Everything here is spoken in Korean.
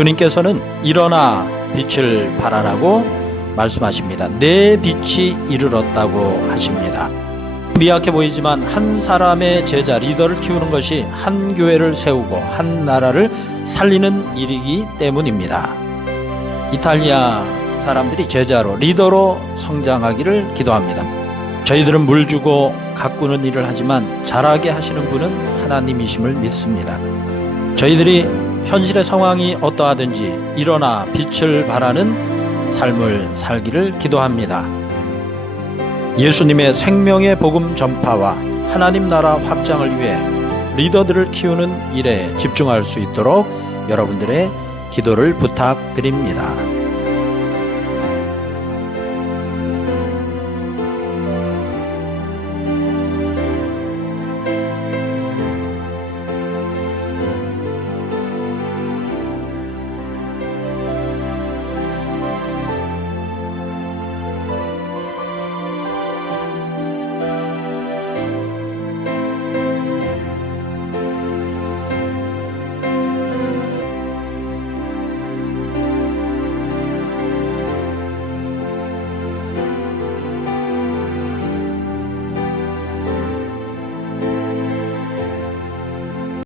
주님께서는 일어나 빛을 발하라고 말씀하십니다. 내 빛이 이르렀다고 하십니다. 미약해 보이지만 한 사람의 제자 리더를 키우는 것이 한 교회를 세우고 한 나라를 살리는 일이기 때문입니다. 이탈리아 사람들이 제자로 리더로 성장하기를 기도합니다. 저희들은 물 주고 가꾸는 일을 하지만 잘하게 하시는 분은 하나님이심을 믿습니다. 저희들이 현실의 상황이 어떠하든지 일어나 빛을 발하는 삶을 살기를 기도합니다. 예수님의 생명의 복음 전파와 하나님 나라 확장을 위해 리더들을 키우는 일에 집중할 수 있도록 여러분들의 기도를 부탁드립니다.